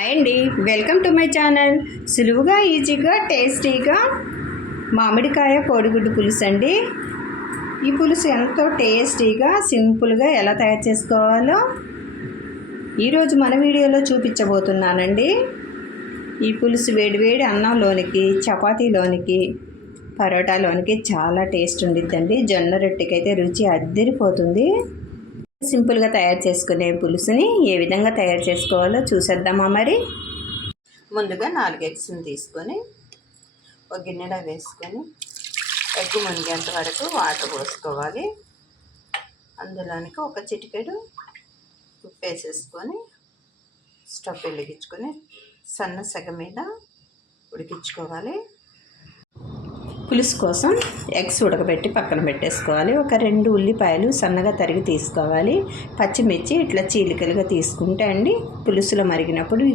Hi అండి, welcome to my channel. సులువుగా ఈజీగా టేస్టీగా మామిడికాయ కోడిగుడ్డు పులుసు అండి. ఈ పులుసు ఎంతో టేస్టీగా సింపుల్గా ఎలా తయారు చేసుకోవాలో ఈరోజు మన వీడియోలో చూపించబోతున్నానండి. ఈ పులుసు వేడివేడి అన్నంలోనికి, చపాతీలోనికి, పరోటాలోనికి చాలా టేస్ట్ ఉండిద్దండి. జొన్న రొట్టెకైతే రుచి అద్దరిపోతుంది. సింపుల్గా తయారు చేసుకునే పులుసుని ఏ విధంగా తయారు చేసుకోవాలో చూసేద్దామా మరి. ముందుగా 4 ఎగ్స్ని తీసుకొని ఒక గిన్నెలో వేసుకొని ఎగ్ మునిగేంత వరకు వాటర్ పోసుకోవాలి. అందులోనికి ఒక చిటికెడు ఉప్పు వేసేసుకొని స్టవ్ వెలిగించుకొని సన్న సెగ మీద ఉడికించుకోవాలి. పులుసు కోసం ఎగ్స్ ఉడకబెట్టి పక్కన పెట్టేసుకోవాలి. ఒక 2 ఉల్లిపాయలు సన్నగా తరిగి తీసుకోవాలి. పచ్చిమిర్చి ఇట్లా చీలికలుగా తీసుకుంటే అండి పులుసులో మరిగినప్పుడు ఈ